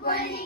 one, one,